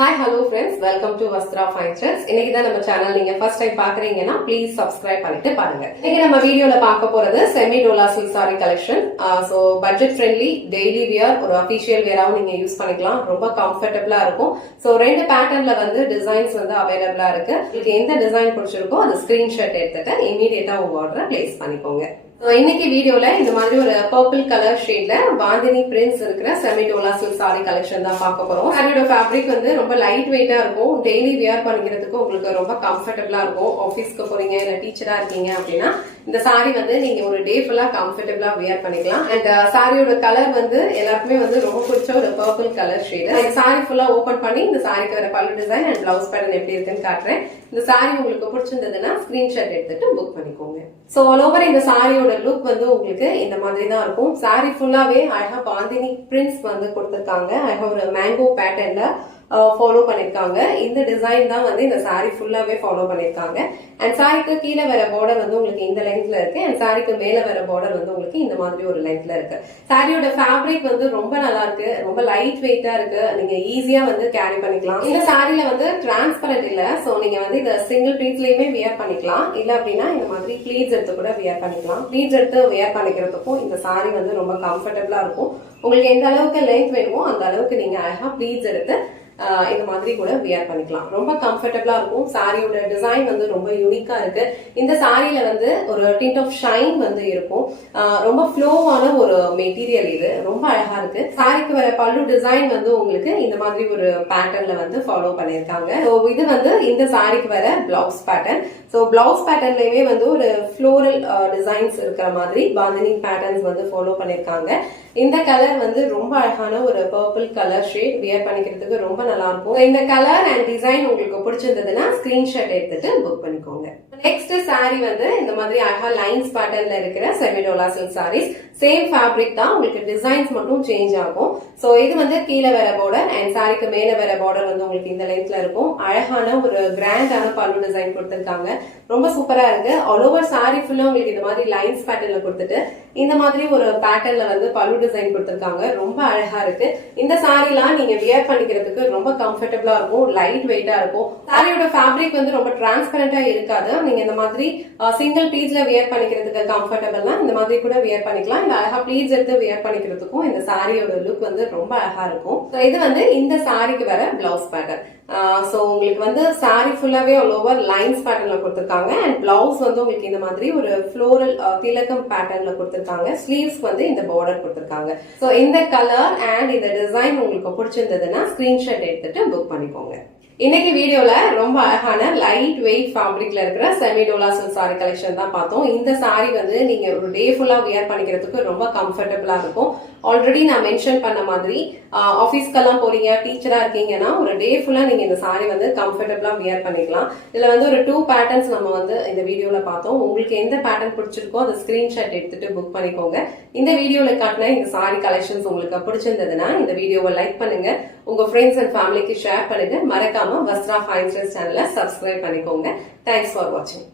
Hi, hello friends. Welcome to Vastra Fine Threads. இன்னைக்கு தான் நம்ம சேனல் நீங்க ஃபர்ஸ்ட் டைம் பாக்குறீங்கன்னா ப்ளீஸ் சப்ஸ்கிரைப் பண்ணிட்டு பாருங்க. இன்னைக்கு நம்ம வீடியோல பார்க்க போறது semi dola silk sorry collection. So budget friendly, daily wear, ஒரு அபிஷியல் வியராவும் நீங்க யூஸ் பண்ணிக்கலாம். ரொம்ப கம்ஃபர்டபிளா இருக்கும். சோ ரெண்டு பேட்டர்ன்ல வந்து டிசைன்ஸ் வந்து அவைலபிளா இருக்கு. உங்களுக்கு எந்த டிசைன் பிடிச்சிருக்கோ அது ஸ்கிரீன்ஷாட் எடுத்துட்டு இமீடியட்டா உங்க ஆர்டரை பிளேஸ் பண்ணிக்கோங்க. இன்னைக்கு வீடியோல இந்த மாதிரி ஒரு பர்பிள் கலர் ஷேட்ல பாந்தினி பிரிண்ட்ஸ் இருக்கிற semi dola silk sorry collection தான் பார்க்க போறோம். சாரியோட ஃபேப்ரிக் வந்து ரொம்ப லைட் வெயிட்டா இருக்கும். டெய்லி வியர் பண்ணிக்கிறதுக்கு உங்களுக்கு ரொம்ப கம்ஃபர்டபிளா இருக்கும். ஆபீஸ்க்கு போறீங்க இல்ல டீச்சரா இருக்கீங்க அப்படின்னா இந்த சாரி வந்து நீங்க ஒரு டே ஃபுல்லா கம்ஃபர்டபிளா வியர் பண்ணிக்கலாம். அண்ட் சாரியோட கலர் வந்து எல்லாருக்குமே வந்து ரொம்ப பிடிச்ச ஒரு பர்பிள் கலர் ஷேட். இந்த சாரி ஃபுல்லா ஓபன் பண்ணி இந்த சாரிக்கு வர பல்லு டிசைன் அண்ட் பிளவுஸ் பேட்டர்ன் எப்படி இருக்குன்னு காட்டுறேன். இந்த சாரி உங்களுக்கு பிடிச்சிருந்ததுன்னா ஸ்கிரீன்ஷாட் எடுத்துட்டு புக் பண்ணிக்கோங்க. சோ ஆல் ஓவர் இந்த சாரியோட லுக் வந்து உங்களுக்கு இந்த மாதிரி தான் இருக்கும். சாரி ஃபுல்லாவே அழகா பாந்தினி பிரிண்ட்ஸ் வந்து கொடுத்திருக்காங்க. அழகா ஒரு மேங்கோ பேட்டர்ன்ல ஃபாலோ பண்ணிருக்காங்க. இந்த டிசைன் தான் வந்து இந்த சாரி ஃபுல்லாவே ஃபாலோ பண்ணிருக்காங்க. அண்ட் சாரிக்கு கீழே வர பார்டர் வந்து உங்களுக்கு இந்த லென்த்ல இருக்கு. அண்ட் சாரிக்கு மேல வர பார்டர் வந்து உங்களுக்கு இந்த மாதிரி ஒரு லென்த்ல இருக்கு. சாரியோட ஃபேப்ரிக் வந்து ரொம்ப நல்லா இருக்கு. ரொம்ப லைட் வெயிட்டா இருக்கு. நீங்க ஈஸியா வந்து கேரி பண்ணிக்கலாம். இந்த சாரில வந்து டிரான்ஸ்பரண்ட் இல்ல. சோ நீங்க வந்து இத சிங்கிள் பீஸ்லயுமே வியர் பண்ணிக்கலாம். இல்ல அப்படின்னா இந்த மாதிரி ப்ளீட்ஸ் எடுத்து கூட வியர் பண்ணிக்கலாம். ப்ளீட்ஸ் எடுத்து வியர் பண்ணிக்கிறதுக்கும் இந்த சாரி வந்து ரொம்ப கம்ஃபர்டபிளா இருக்கும். உங்களுக்கு எந்த அளவுக்கு லென்த் வேணுமோ அந்த அளவுக்கு நீங்க அழகா ப்ளீட்ஸ் எடுத்து இந்த மாதிரி கூட வியர் பண்ணிக்கலாம். ரொம்ப கம்ஃபர்டபிளா இருக்கும். சாரியோட டிசைன் வந்து ரொம்ப யூனிக்கா இருக்கு. இந்த சாரியில வந்து ஒரு டிண்ட் ஆஃப் ஷைன் வந்து இருக்கும். ரொம்ப ஃப்ளோவான ஒரு மெட்டீரியல் இது. ரொம்ப அழகா இருக்கு. சாரிக்கு வர பல்லு டிசைன் வந்து உங்களுக்கு இந்த மாதிரி ஒரு பேட்டர்ன்ல வந்து ஃபாலோ பண்ணிருக்காங்க. இது வந்து இந்த சாரிக்கு வர பிளவுஸ் பேட்டர்ன். சோ பிளவுஸ் பேட்டர்ன்லயுமே வந்து ஒரு ஃப்ளோரல் டிசைன்ஸ் இருக்கிற மாதிரி பாந்தினி பேட்டர்ன்ஸ் வந்து ஃபாலோ பண்ணிருக்காங்க. இந்த கலர் வந்து ரொம்ப அழகான ஒரு பர்பிள் கலர் ஷேட். வியர் பண்ணிக்கிறதுக்கு ரொம்ப நல்லா இருக்கும். இந்த கலர் அண்ட் டிசைன் உங்களுக்கு பிடிச்சிருந்ததுன்னா ஸ்கிரீன்ஷாட் எடுத்துட்டு புக் பண்ணிக்கோங்க. நெக்ஸ்ட் சாரி வந்து இந்த மாதிரி அழகா லைன்ஸ் பேட்டர்ன்ல இருக்கிற semi dola silk sarees. Same fabric தான், உங்களுக்கு டிசைன்ஸ் மட்டும் சேஞ்ச் ஆகும். சோ இது வந்து கீழே வர பார்டர் அண்ட் சாரிக்கு மேல வர பார்டர் வந்து உங்களுக்கு இந்த லென்த்ல இருக்கும். அழகான ஒரு கிராண்டான பல்லு டிசைன் கொடுத்திருக்காங்க. ரொம்ப சூப்பரா இருக்கு. ஆல் ஓவர் சாரி ஃபுல்லா உங்களுக்கு இந்த மாதிரி லைன்ஸ் பேட்டர்ன்ல கொடுத்துட்டு இந்த மாதிரி ஒரு பேட்டர்ன்ல வந்து பல்லு டிசைன் கொடுத்திருக்காங்க. ரொம்ப அழகா இருக்கு. இந்த சாரிலாம் நீங்க வியர் பண்ணிக்கிறதுக்கு ரொம்ப கம்ஃபர்டபிளா இருக்கும். லைட் வெயிட்டா இருக்கும். சாரியோட ஃபேப்ரிக் வந்து ரொம்ப டிரான்ஸ்பரண்டா இருக்காது. நீங்க இந்த மாதிரி சிங்கிள் பீஸ்ல வியர் பண்ணிக்கிறதுக்கு கம்ஃபர்டபிள்னா இந்த மாதிரி கூட வியர் பண்ணிக்கலாம். இந்த அழகா ப்ளீட்ஸ் எடுத்து வியர் பண்ணிக்கிறதுக்கும் இந்த சாரியோட லுக் வந்து ரொம்ப அழகா இருக்கும். இது வந்து இந்த சாரிக்கு வர பிளவுஸ் பேட்டர்ன். சோ உங்களுக்கு வந்து சாரி ஃபுல்லாவே ஆல் ஓவர் லைன்ஸ் பேட்டர்ன்ல கொடுத்திருக்காங்க. அண்ட் பிளவுஸ் வந்து உங்களுக்கு இந்த மாதிரி ஒரு ஃப்ளோரல் திலகம் பேட்டர்ன்ல கொடுத்திருக்காங்க. ஸ்லீவ்ஸ் வந்து இந்த பார்டர் கொடுத்திருக்காங்க. சோ இந்த கலர் அண்ட் இந்த டிசைன் உங்களுக்கு பிடிச்சிருந்ததுன்னா ஸ்கிரீன்ஷாட் எடுத்துட்டு புக் பண்ணிக்கோங்க. இன்னைக்கு வீடியோல ரொம்ப அழகான லைட் வெயிட் ஃபேப்ரிக்ல இருக்கிற semi dola silk sorry collection தான் பார்த்தோம். இந்த சாரி வந்து நீங்க ஒரு டே ஃபுல்லா வியர் பண்ணிக்கிறதுக்கு ரொம்ப கம்ஃபர்டபிளா இருக்கும். ஆல்ரெடி நான் மென்ஷன் பண்ண மாதிரி ஆபீஸ்க்கெல்லாம் போறீங்க, டீச்சரா இருக்கீங்கன்னா ஒரு டே ஃபுல்லா நீங்க இந்த சாரி வந்து கம்ஃபர்டபிளா வியர் பண்ணிக்கலாம். இதுல வந்து ஒரு 2 பேட்டர்ன்ஸ் நம்ம வந்து இந்த வீடியோல பார்த்தோம். உங்களுக்கு எந்த பேட்டர்ன் பிடிச்சிருக்கோ அதை ஸ்கிரீன்ஷாட் எடுத்துட்டு புக் பண்ணிக்கோங்க. இந்த வீடியோல காட்டின இந்த சாரி கலெக்ஷன்ஸ் உங்களுக்கு பிடிச்சிருந்ததுன்னா இந்த வீடியோவை லைக் பண்ணுங்க, உங்க ஃப்ரெண்ட்ஸ் அண்ட் ஃபேமிலிக்கு ஷேர் பண்ணுங்க. மறக்காம வஸ்த்ரா ஃபைன் த்ரெட்ஸ் சேனலை சப்ஸ்கிரைப் பண்ணிக்கோங்க. தேங்க்ஸ் ஃபார் வாட்சிங்.